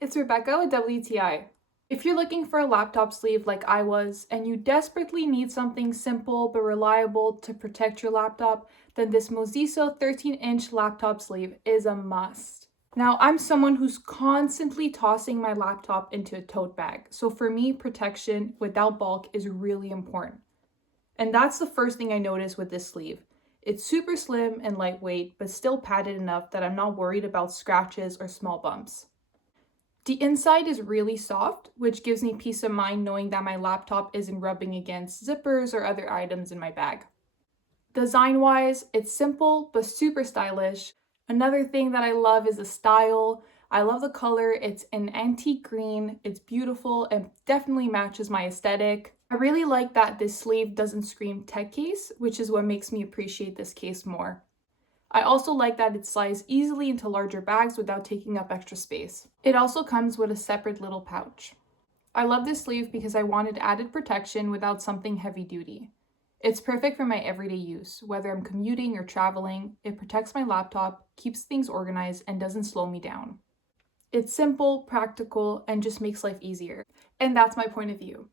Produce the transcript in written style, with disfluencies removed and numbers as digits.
it's Rebecca with WTI. If you're looking for a laptop sleeve like I was, and you desperately need something simple but reliable to protect your laptop, then this MOSISO 13-inch laptop sleeve is a must. Now, I'm someone who's constantly tossing my laptop into a tote bag, so for me, protection without bulk is really important. And that's the first thing I noticed with this sleeve. It's super slim and lightweight, but still padded enough that I'm not worried about scratches or small bumps. The inside is really soft, which gives me peace of mind knowing that my laptop isn't rubbing against zippers or other items in my bag. Design-wise, it's simple but super stylish. Another thing that I love is the style. I love the color. It's an antique green. It's beautiful and definitely matches my aesthetic. I really like that this sleeve doesn't scream tech case, which is what makes me appreciate this case more. I also like that it slides easily into larger bags without taking up extra space. It also comes with a separate little pouch. I love this sleeve because I wanted added protection without something heavy duty. It's perfect for my everyday use, whether I'm commuting or traveling. It protects my laptop, keeps things organized, and doesn't slow me down. It's simple, practical, and just makes life easier. And that's my point of view.